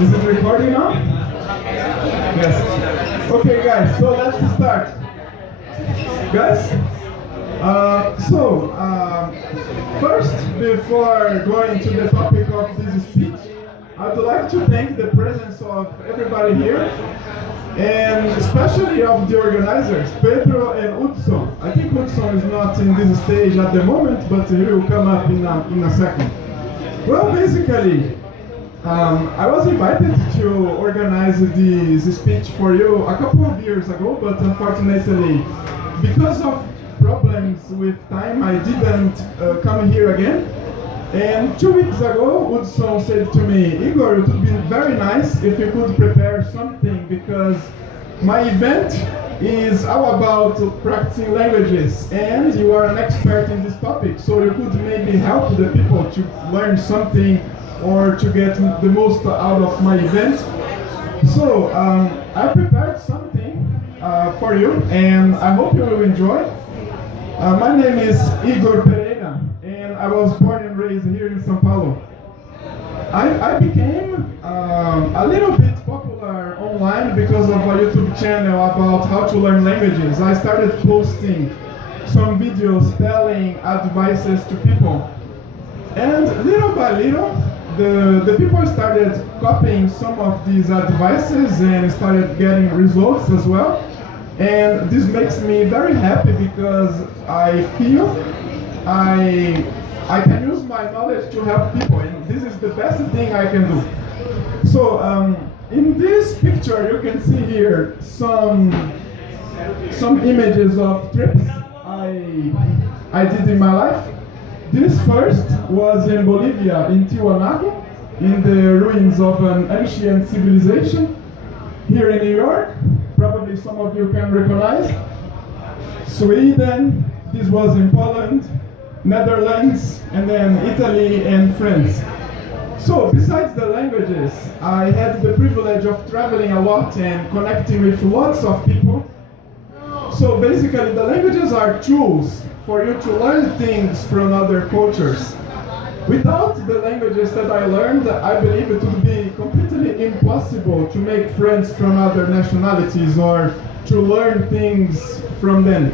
Is it recording now? Yes. Okay, guys, so let's start. Guys, first, before going to the topic of this speech, I would like to thank the presence of everybody here, and especially of the organizers, Pedro and Hudson. I think Hudson is not in this stage at the moment, but he will come up in a second. Well, basically, I was invited to organize this speech for you a couple of years ago, but unfortunately, because of problems with time, I didn't come here again. And 2 weeks ago, Hudson said to me, Igor, it would be very nice if you could prepare something, because my event is all about practicing languages, and you are an expert in this topic, so you could maybe help the people to learn something or to get the most out of my event. So I prepared something for you, and I hope you will enjoy. My name is Igor Pereira, and I was born and raised here in São Paulo. I became a little bit popular online because of a YouTube channel about how to learn languages. I started posting some videos telling advices to people. And little by little, the people started copying some of these advices and started getting results as well. And this makes me very happy because I feel I can use my knowledge to help people, and this is the best thing I can do. So in this picture you can see here some images of trips I did in my life. This first was in Bolivia, in Tiwanaku, in the ruins of an ancient civilization. Here in New York, probably some of you can recognize. Sweden, this was in Poland, Netherlands, and then Italy and France. So, besides the languages, I had the privilege of traveling a lot and connecting with lots of people. So basically, the languages are tools for you to learn things from other cultures. Without the languages that I learned, I believe it would be completely impossible to make friends from other nationalities or to learn things from them.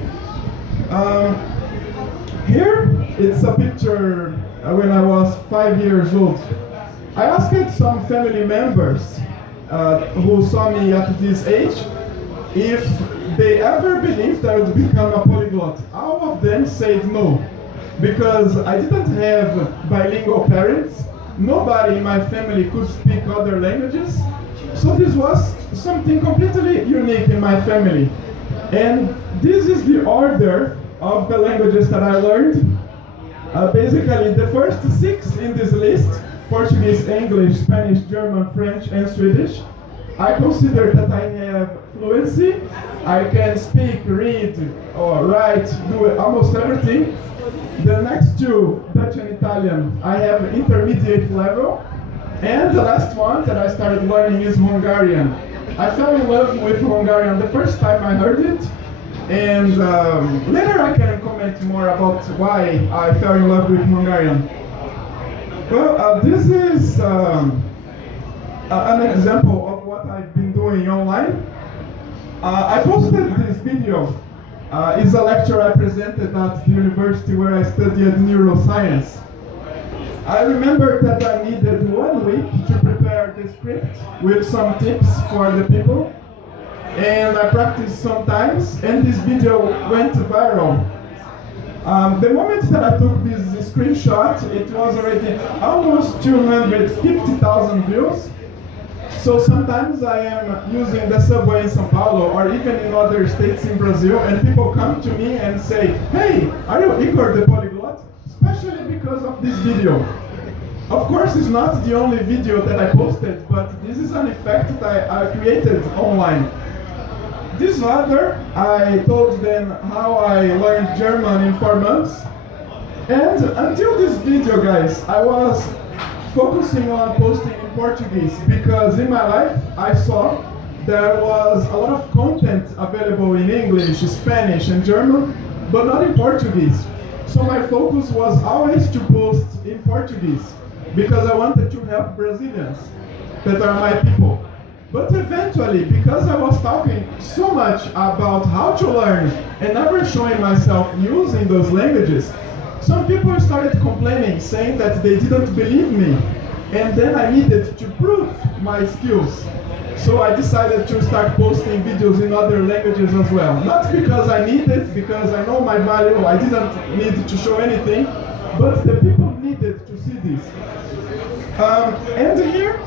Here, it's a picture when I was 5 years old. I asked some family members who saw me at this age if they ever believed I would become a polyglot. All of them said no, because I didn't have bilingual parents. Nobody in my family could speak other languages, so this was something completely unique in my family. And this is the order of the languages that I learned. Basically, the first 6 in this list, Portuguese, English, Spanish, German, French, and Swedish, I consider that I have fluency. I can speak, read, or write, do almost everything. The next 2, Dutch and Italian, I have intermediate level. And the last one that I started learning is Hungarian. I fell in love with Hungarian the first time I heard it. And later I can comment more about why I fell in love with Hungarian. Well, this is an example of what I've been doing online. I posted this video. It's a lecture I presented at the university where I studied neuroscience. I remember that I needed 1 week to prepare the script with some tips for the people. And I practiced sometimes, and this video went viral. The moment that I took this screenshot, it was already almost 250,000 views. So sometimes I am using the subway in São Paulo or even in other states in Brazil, and people come to me and say, hey, are you Igor the Polyglot? Especially because of this video. Of course, it's not the only video that I posted, but this is an effect that I created online. This other, I told them how I learned German in 4 months. And until this video, guys, I was focusing on posting in Portuguese because in my life I saw there was a lot of content available in English, Spanish, and German, but not in Portuguese. So my focus was always to post in Portuguese. because I wanted to help Brazilians that are my people. But eventually, because I was talking so much about how to learn and never showing myself using those languages, some people started complaining, saying that they didn't believe me. And then I needed to prove my skills. So I decided to start posting videos in other languages as well. Not because I need it, because I know my value, I didn't need to show anything, but the people needed to see this. And here,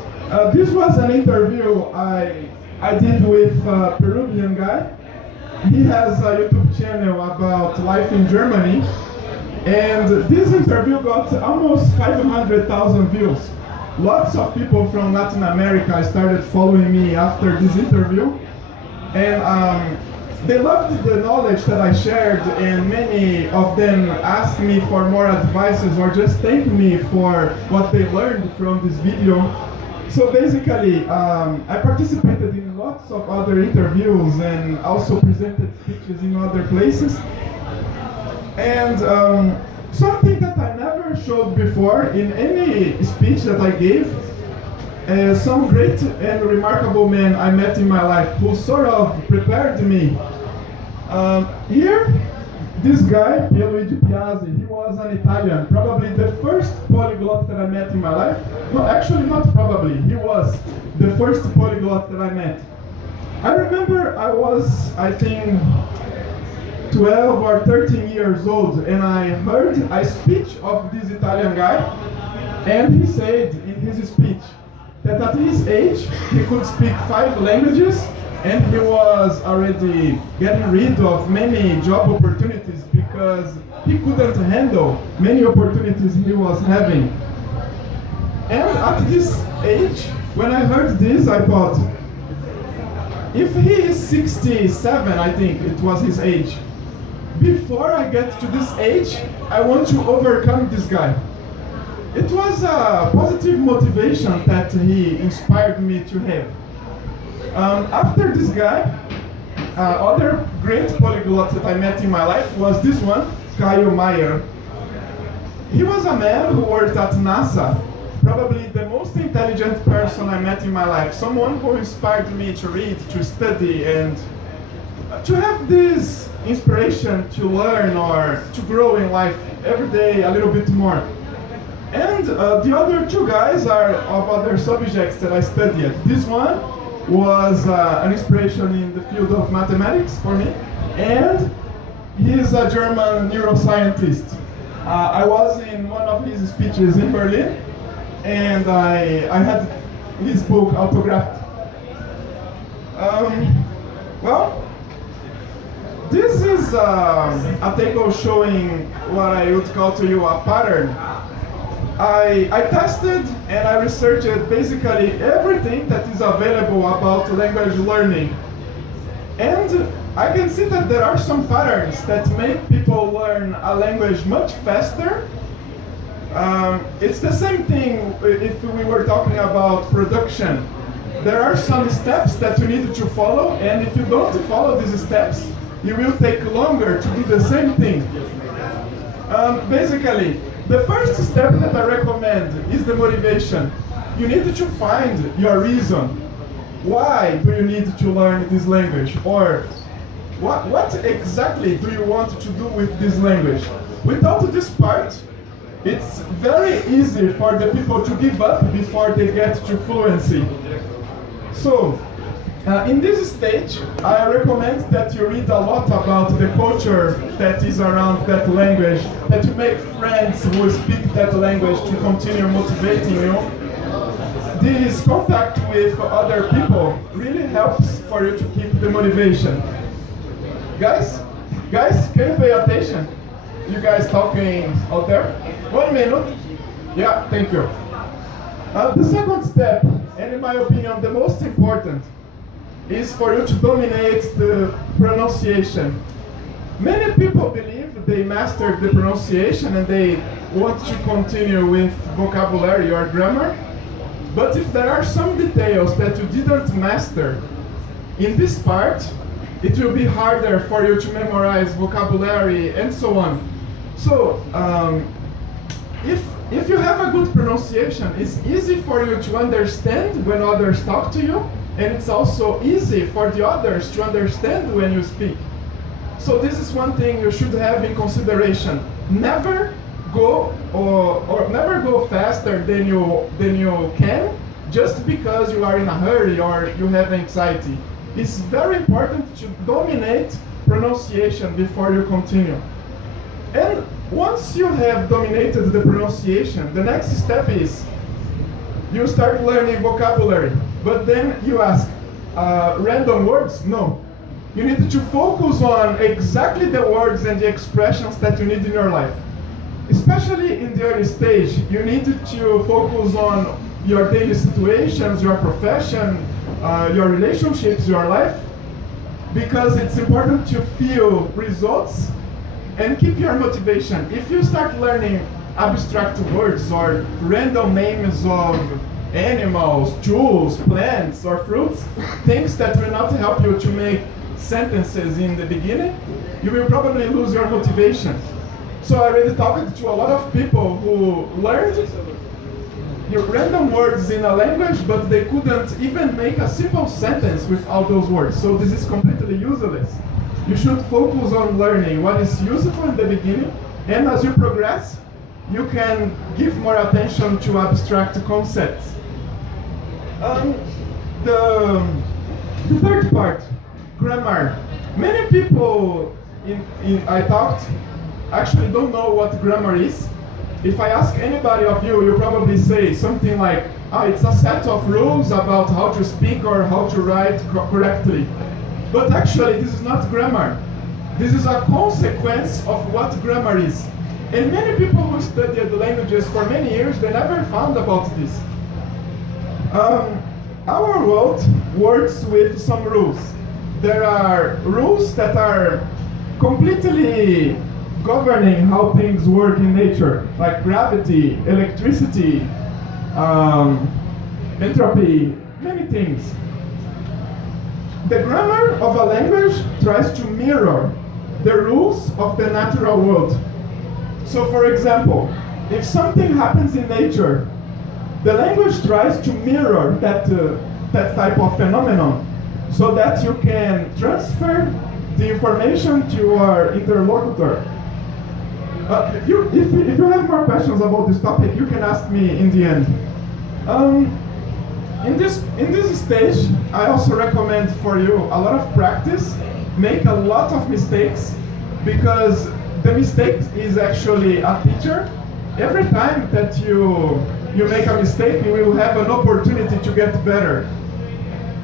this was an interview I did with a Peruvian guy. He has a YouTube channel about life in Germany, and this interview got almost 500,000 views. Lots of people from Latin America started following me after this interview, and they loved the knowledge that I shared, and many of them asked me for more advices or just thanked me for what they learned from this video. So basically, I participated in lots of other interviews and also presented speeches in other places. And something that I never showed before in any speech that I gave, some great and remarkable men I met in my life who sort of prepared me. Here, this guy, Pierluigi Piazzi, he was an Italian, probably the first polyglot that I met in my life. No, actually not probably, he was the first polyglot that I met. I remember I was, I think, 12 or 13 years old, and I heard a speech of this Italian guy, and he said in his speech that at his age he could speak 5 languages, and he was already getting rid of many job opportunities because he couldn't handle many opportunities he was having. And at this age, when I heard this, I thought, if he is 67, I think it was his age, before I get to this age, I want to overcome this guy. It was a positive motivation that he inspired me to have. After this guy, other great polyglot that I met in my life was this one, Caio Maier. He was a man who worked at NASA, probably the most intelligent person I met in my life, someone who inspired me to read, to study, and to have this inspiration to learn or to grow in life every day a little bit more. And the other 2 guys are of other subjects that I studied. This one was an inspiration in the field of mathematics for me, and he's a German neuroscientist. I was in one of his speeches in Berlin, and I had his book autographed. Well, this is a table showing what I would call to you a pattern. I tested and I researched basically everything that is available about language learning. And I can see that there are some patterns that make people learn a language much faster. It's the same thing if we were talking about production. There are some steps that you need to follow, and if you don't follow these steps, you will take longer to do the same thing. Basically, the first step that I recommend is the motivation. You need to find your reason. Why do you need to learn this language? Or what exactly do you want to do with this language? Without this part, it's very easy for the people to give up before they get to fluency. So, in this stage, I recommend that you read a lot about the culture that is around that language, that you make friends who speak that language to continue motivating you. This contact with other people really helps for you to keep the motivation. Guys, can you pay attention? You guys talking out there? 1 minute. Yeah, thank you. The second step, and in my opinion the most important, is for you to dominate the pronunciation. Many people believe they mastered the pronunciation and they want to continue with vocabulary or grammar. But if there are some details that you didn't master, in this part, it will be harder for you to memorize vocabulary and so on. So, if If you have a good pronunciation, it's easy for you to understand when others talk to you, and it's also easy for the others to understand when you speak. So this is one thing you should have in consideration. Never go or never go faster than you can just because you are in a hurry or you have anxiety. It's very important to dominate pronunciation before you continue. And once you have dominated the pronunciation, the next step is you start learning vocabulary. But then you ask, random words? No. You need to focus on exactly the words and the expressions that you need in your life. Especially in the early stage, you need to focus on your daily situations, your profession, your relationships, your life, because it's important to feel results and keep your motivation. If you start learning abstract words or random names of animals, tools, plants, or fruits, things that will not help you to make sentences in the beginning, you will probably lose your motivation. So I already talked to a lot of people who learned random words in a language, but they couldn't even make a simple sentence with all those words. So this is completely useless. You should focus on learning what is useful in the beginning, and as you progress, you can give more attention to abstract concepts. The third part, grammar. Many people I talked actually don't know what grammar is. If I ask anybody of you, you probably say something like, it's a set of rules about how to speak or how to write correctly. But actually, this is not grammar. This is a consequence of what grammar is. And many people who studied languages for many years, they never found about this. Our world works with some rules. There are rules that are completely governing how things work in nature, like gravity, electricity, entropy, many things. The grammar of a language tries to mirror the rules of the natural world. So for example, if something happens in nature, the language tries to mirror that type of phenomenon so that you can transfer the information to your interlocutor. If you have more questions about this topic, you can ask me in the end. In this stage, I also recommend for you a lot of practice. Make a lot of mistakes, because the mistake is actually a teacher. Every time that you make a mistake, you will have an opportunity to get better.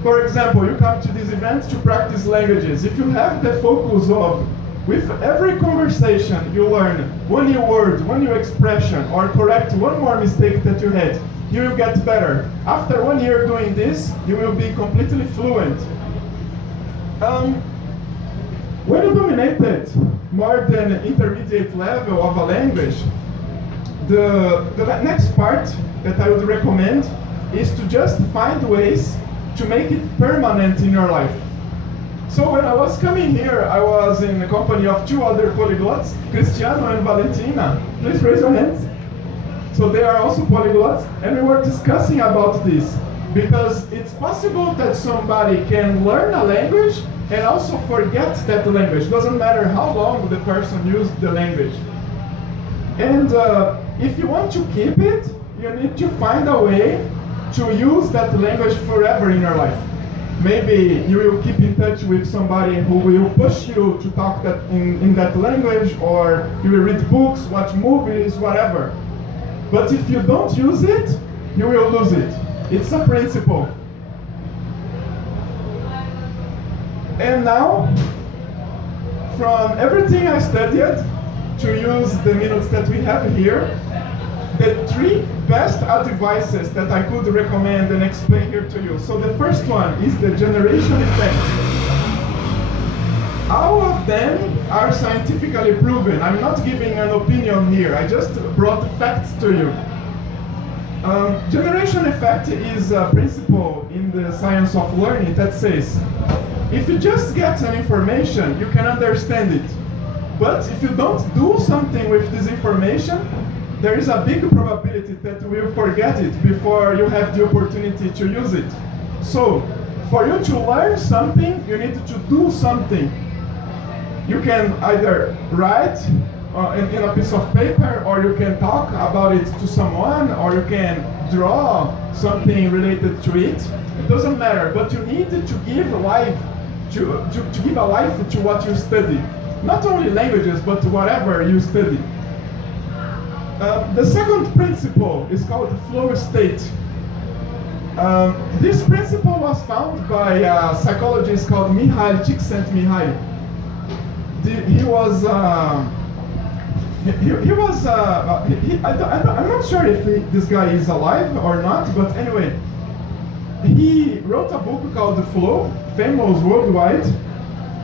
For example, you come to this event to practice languages. If you have the focus of, with every conversation, you learn one new word, one new expression, or correct one more mistake that you had, you will get better. After 1 year doing this, you will be completely fluent. When you dominated more than intermediate level of a language, the next part that I would recommend is to just find ways to make it permanent in your life. So when I was coming here, I was in the company of 2 other polyglots, Cristiano and Valentina. Please raise your hands. So they are also polyglots, and we were discussing about this, because it's possible that somebody can learn a language and also forget that language. Doesn't matter how long the person used the language. And if you want to keep it, you need to find a way to use that language forever in your life. Maybe you will keep in touch with somebody who will push you to talk that in that language, or you will read books, watch movies, whatever. But if you don't use it, you will lose it. It's a principle. And now, from everything I studied, to use the minutes that we have here, the 3 best advices that I could recommend and explain here to you. So the first one is the generation effect. All of them are scientifically proven. I'm not giving an opinion here. I just brought facts to you. Generation effect is a principle in the science of learning that says, if you just get an information, you can understand it. But if you don't do something with this information, there is a big probability that you will forget it before you have the opportunity to use it. So, for you to learn something, you need to do something. You can either write in a piece of paper, or you can talk about it to someone, or you can draw something related to it. It doesn't matter, but you need to give life to give a life to what you study. Not only languages, but whatever you study. The second principle is called flow state. This principle was found by a psychologist called Mihaly Csikszentmihalyi. He was I'm not sure if this guy is alive or not, but anyway, he wrote a book called Flow, famous worldwide,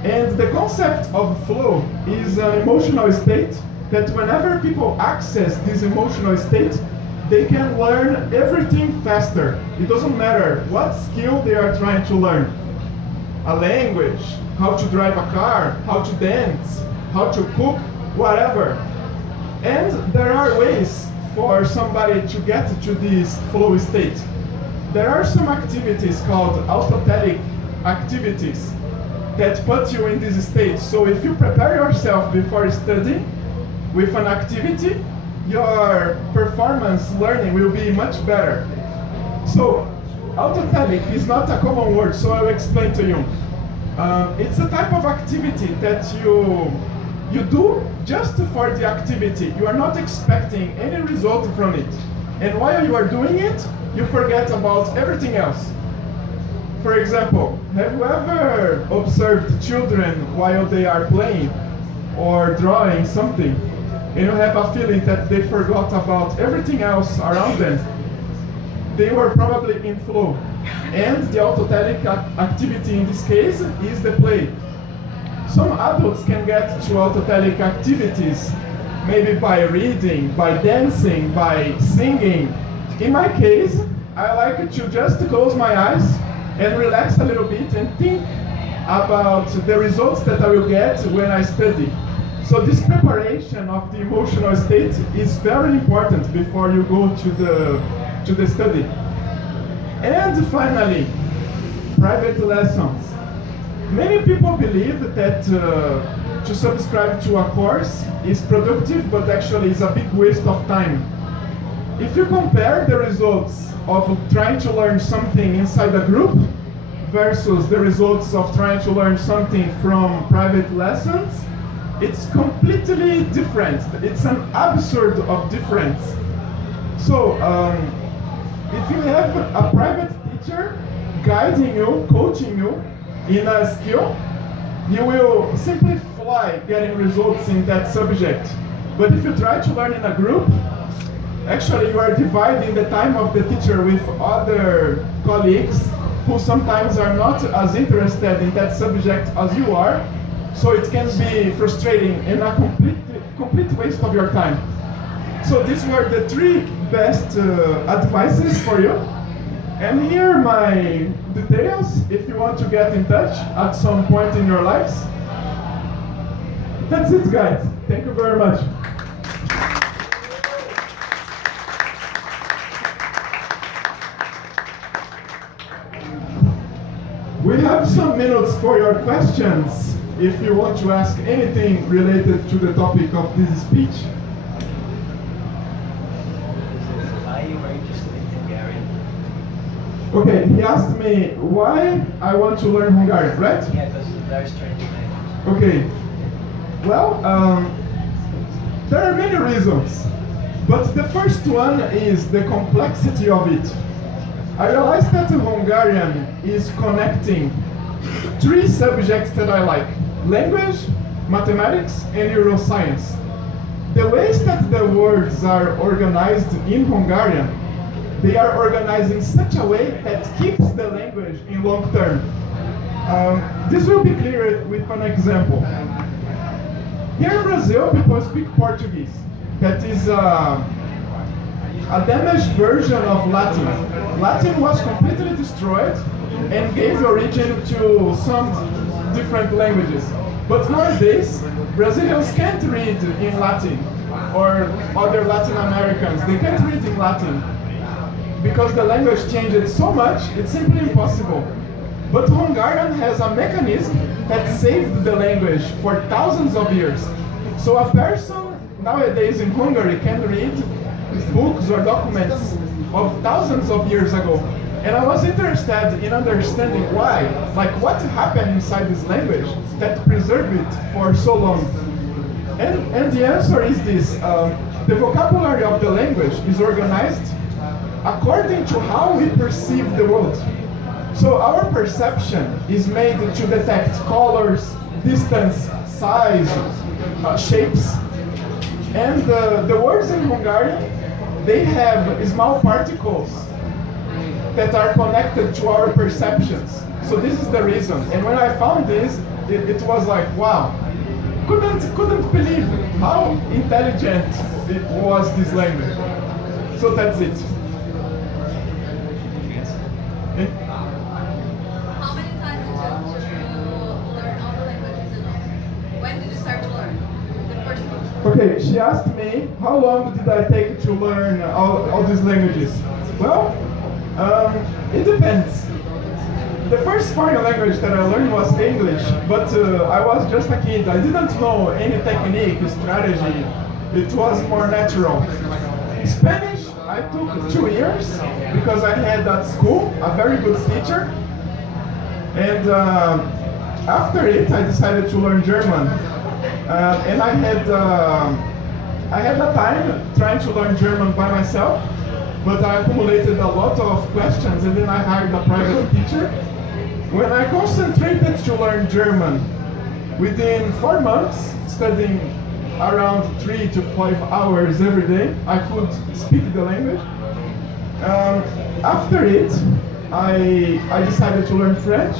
and the concept of flow is an emotional state that whenever people access this emotional state, they can learn everything faster. It doesn't matter what skill they are trying to learn. A language, how to drive a car, how to dance, how to cook, whatever. And there are ways for somebody to get to this flow state. There are some activities called autotelic activities that put you in this state. So if you prepare yourself before studying with an activity, your performance learning will be much better. So autotelic is not a common word, so I'll explain to you. It's a type of activity that you do just for the activity. You are not expecting any result from it. And while you are doing it, you forget about everything else. For example, have you ever observed children while they are playing or drawing something, and you have a feeling that they forgot about everything else around them? They were probably in flow. And the autotelic activity in this case is the play. Some adults can get to autotelic activities, maybe by reading, by dancing, by singing. In my case, I like to just close my eyes and relax a little bit and think about the results that I will get when I study. So this preparation of the emotional state is very important before you go to the study. And finally, private lessons. Many people believe that to subscribe to a course is productive, but actually is a big waste of time. If you compare the results of trying to learn something inside a group versus the results of trying to learn something from private lessons, it's completely different. It's an absurd of difference. So, if you have a private teacher guiding you, coaching you in a skill, you will simply fly getting results in that subject. But if you try to learn in a group, actually you are dividing the time of the teacher with other colleagues who sometimes are not as interested in that subject as you are, so it can be frustrating and a complete waste of your time. So these were the three best advices for you. And here are my details if you want to get in touch at some point in your lives. That's it, guys. Thank you very much. We have some minutes for your questions if you want to ask anything related to the topic of this speech. Why you were interested in Hungarian? Okay, he asked me why I want to learn Hungarian, right? Yeah, because it's a very strange language. Okay. Well, there are many reasons, but the first one is the complexity of it. I realized that Hungarian is connecting three subjects that I like: language, mathematics, and neuroscience. The ways that the words are organized in Hungarian, they are organized in such a way that keeps the language in long term. This will be clear with an example. Here in Brazil, people speak Portuguese. That is a damaged version of Latin. Latin was completely destroyed and gave origin to some different languages. But nowadays, Brazilians can't read in Latin. or other Latin Americans, they can't read in Latin because the language changed so much, it's simply impossible. But Hungarian has a mechanism that saved the language for thousands of years. So a person nowadays in Hungary can read books or documents of thousands of years ago. And I was interested in understanding why, like what happened inside this language that preserved it for so long. And the answer is this: the vocabulary of the language is organized according to how we perceive the world. So our perception is made to detect colors, distance, size, shapes. And the words in Hungarian, they have small particles that are connected to our perceptions. So this is the reason. And when I found this, it was like, wow, couldn't believe how intelligent it was, this language. So that's it. Okay. How many times did you learn all the languages in all? When did you start to learn the first one? Okay, she asked me how long did I take to learn all these languages. Well, it depends. The first foreign language that I learned was English, but I was just a kid. I didn't know any technique, strategy. It was more natural. Spanish, I took 2 years because I had at school a very good teacher. And after it, I decided to learn German. And I had a time trying to learn German by myself, but I accumulated a lot of questions and then I hired a private teacher. When I concentrated to learn German, within 4 months, studying around 3 to 5 hours every day, I could speak the language. After it, I decided to learn French.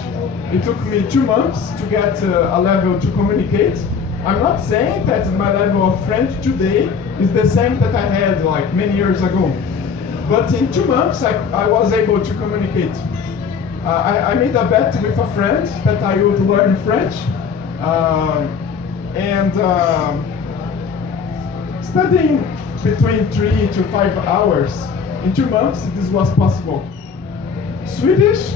It took me 2 months to get a level to communicate. I'm not saying that my level of French today is the same that I had like many years ago. But in 2 months, I was able to communicate. I made a bet with a friend that I would learn French. Studying between 3 to 5 hours, in 2 months, this was possible. Swedish,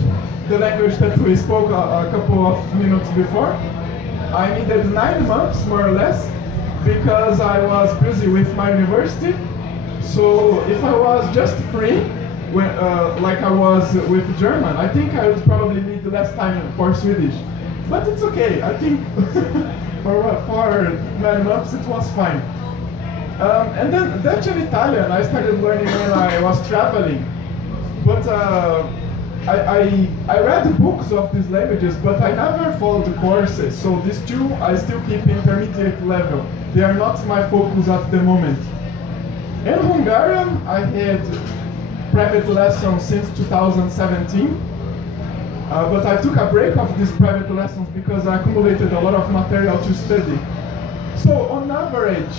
the language that we spoke a couple of minutes before, I needed 9 months, more or less, because I was busy with my university. So if I was just free, like I was with German, I think I would probably need less time for Swedish. But it's okay, I think for 9 months it was fine. And then Dutch and Italian, I started learning when I was traveling. But I read books of these languages, but I never followed the courses. So these two, I still keep intermediate level. They are not my focus at the moment. In Hungarian, I had private lessons since 2017. But I took a break of these private lessons because I accumulated a lot of material to study. So on average,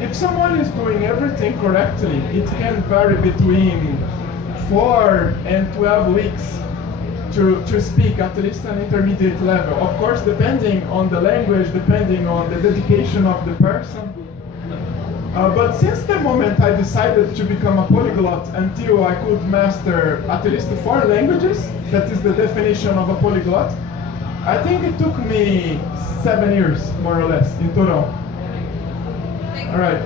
if someone is doing everything correctly, it can vary between 4 and 12 weeks to speak at least an intermediate level. Of course, depending on the language, depending on the dedication of the person. But since the moment I decided to become a polyglot until I could master at least 4 languages, that is the definition of a polyglot, I think it took me 7 years, more or less, in total. All right.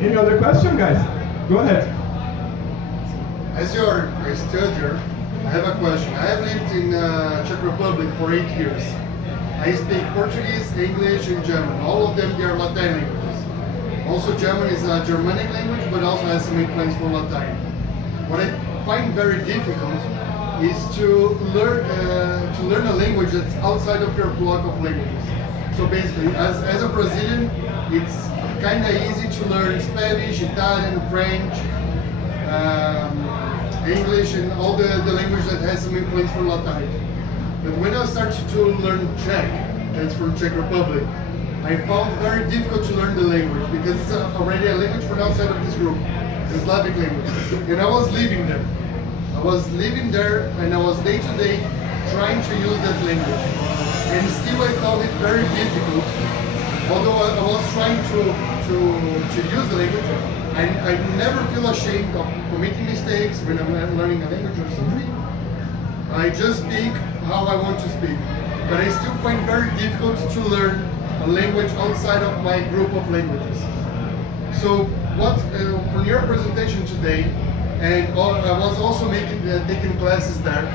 Any other question, guys? Go ahead. As you're a studier, I have a question. I have lived in Czech Republic for 8 years. I speak Portuguese, English, and German. All of them, they are Latin languages. Also, German is a Germanic language, but also has some influence from Latin. What I find very difficult is to learn a language that's outside of your block of languages. So basically, as a Brazilian, it's kind of easy to learn Spanish, Italian, French, English, and all the language that has some influence from Latin. But when I started to learn Czech, that's from Czech Republic, I found it very difficult to learn the language because it's already a language from outside of this group. It's a Slavic language. And I was living there. And I was day to day trying to use that language. And still I found it very difficult although I was trying to use the language, I never feel ashamed of committing mistakes when I'm learning a language or something. I just speak how I want to speak, but I still find very difficult to learn a language outside of my group of languages. So what for your presentation today, and I was also taking classes there.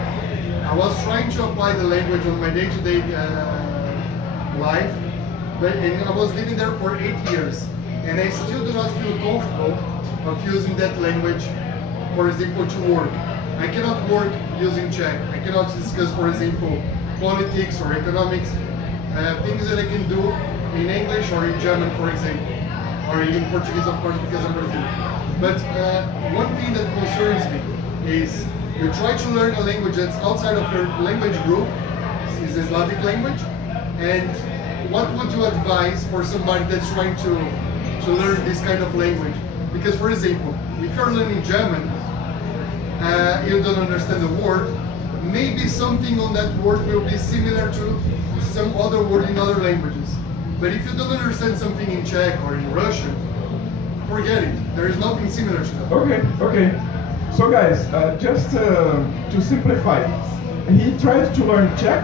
I was trying to apply the language on my day-to-day life, and I was living there for 8 years, and I still do not feel comfortable of using that language, for example, to work. I cannot work using Czech. I cannot discuss, for example, politics or economics, things that I can do in English or in German, for example, or even Portuguese, of course, because I'm Brazilian. But one thing that concerns me is you try to learn a language that's outside of your language group, is the Slavic language, and what would you advise for somebody that's trying to learn this kind of language? Because, for example, if you're learning German, you don't understand the word, maybe something on that word will be similar to some other word in other languages. But if you don't understand something in Czech or in Russian, forget it. There is nothing similar to that. Okay. So guys, just to simplify, he tried to learn Czech,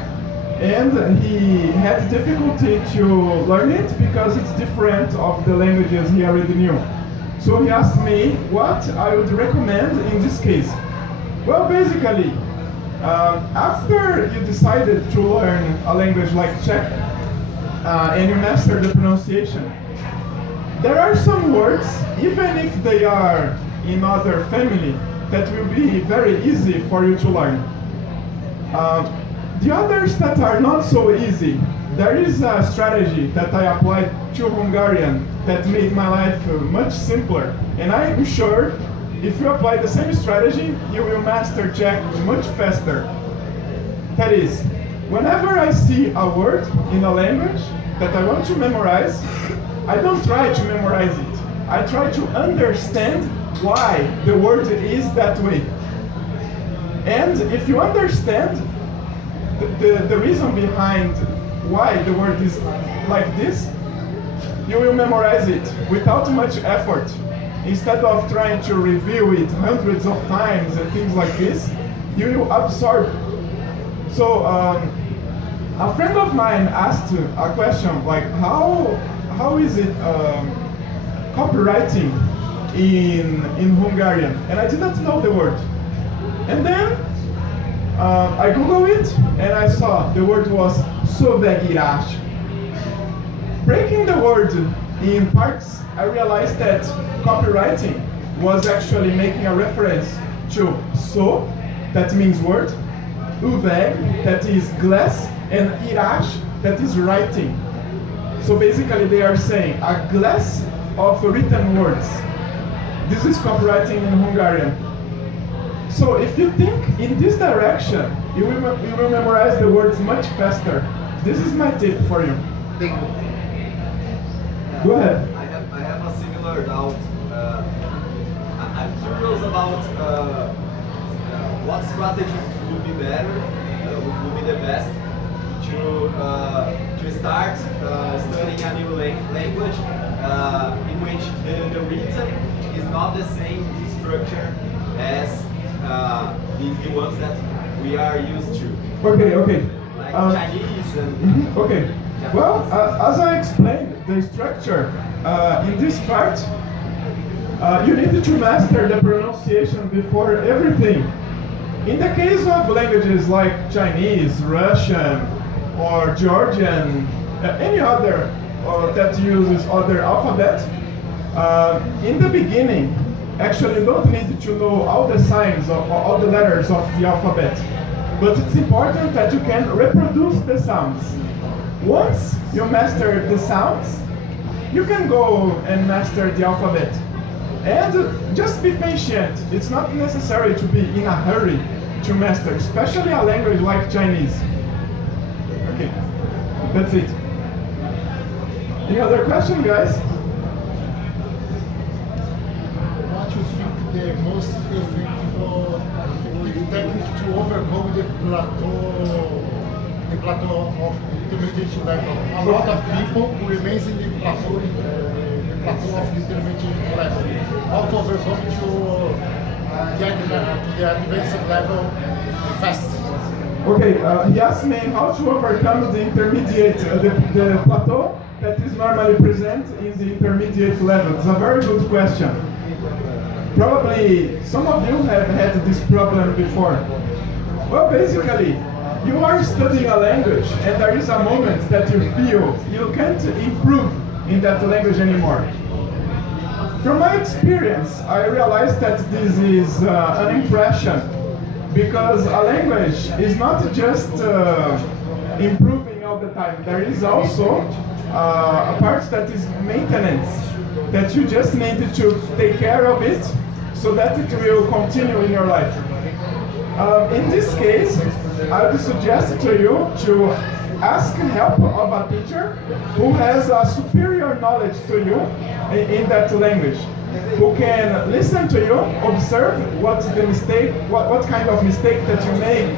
and he had difficulty to learn it because it's different of the languages he already knew. So he asked me what I would recommend in this case. Well, basically, after you decided to learn a language like Czech, and you master the pronunciation, there are some words, even if they are in other family, that will be very easy for you to learn. The others that are not so easy, there is a strategy that I applied to Hungarian that made my life much simpler. And I'm sure if you apply the same strategy, you will master Czech much faster. That is, whenever I see a word in a language that I want to memorize, I don't try to memorize it. I try to understand why the word is that way. And if you understand the reason behind why the word is like this, you will memorize it without much effort. Instead of trying to review it hundreds of times and things like this, you will absorb. So a friend of mine asked a question like, how is it copywriting in Hungarian? And I didn't know the word. And then I Googled it and I saw the word was szövegírás. Breaking the word in parts, I realized that copywriting was actually making a reference to szó, that means word, üveg, that is glass, and írás, that is writing. So basically they are saying a glass of written words. This is copywriting in Hungarian. So if you think in this direction, you will memorize the words much faster. This is my tip for you. Thank you. Go ahead. I have a similar doubt. I'm curious about what strategy would be better, would be the best to start studying a new language in which the written is not the same structure as the ones that we are used to. Okay. Like Chinese and... Okay. Well, as I explained, the structure in this part, you need to master the pronunciation before everything. In the case of languages like Chinese, Russian, or Georgian, any other that uses other alphabet, in the beginning, actually you don't need to know all the signs or all the letters of the alphabet, but it's important that you can reproduce the sounds. Once you master the sounds, you can go and master the alphabet. And just be patient. It's not necessary to be in a hurry to master, especially a language like Chinese. Okay, that's it. Any other question, guys? What you think the most effective technique to overcome the plateau the plateau of intermediate level. A lot of people who remains in the plateau of the intermediate level, not overcome to get to the advanced level fast. Okay, he asked me how to overcome the intermediate, the plateau that is normally present in the intermediate level. It's a very good question. Probably some of you have had this problem before. Well, basically, you are studying a language and there is a moment that you feel you can't improve in that language anymore. From my experience, I realized that this is an impression, because a language is not just improving all the time. There is also a part that is maintenance, that you just need to take care of it so that it will continue in your life. In this case, I would suggest to you to ask help of a teacher who has a superior knowledge to you in that language, who can listen to you, observe what's the mistake, what kind of mistake that you make,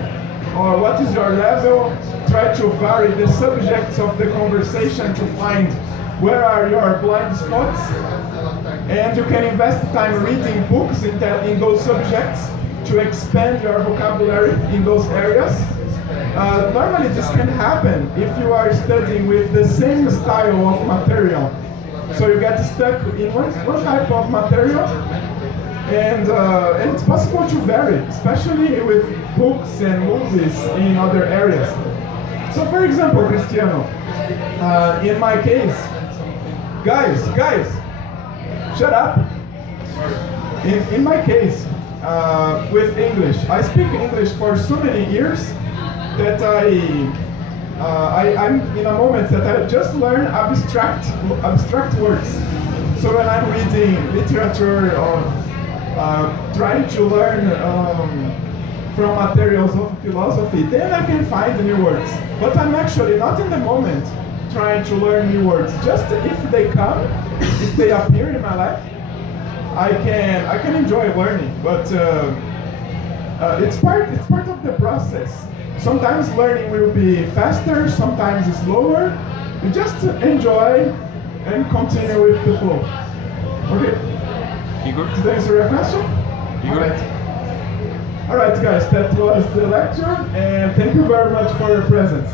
or what is your level, try to vary the subjects of the conversation to find where are your blind spots, and you can invest time reading books in those subjects to expand your vocabulary in those areas. Normally this can happen if you are studying with the same style of material. So you get stuck in one type of material, and it's possible to vary, especially with books and movies in other areas. So for example, Cristiano, in my case, guys, shut up. In my case, with English, I speak English for so many years that I'm in a moment that I just learn abstract words. So when I'm reading literature or trying to learn from materials of philosophy, then I can find new words. But I'm actually not in the moment trying to learn new words. Just if they come, if they appear in my life, I can enjoy learning. But it's part of the process. Sometimes learning will be faster, sometimes slower. You just enjoy and continue with the flow. Okay. Igor? Did I answer your question? Igor? All right, guys, that was the lecture, and thank you very much for your presence.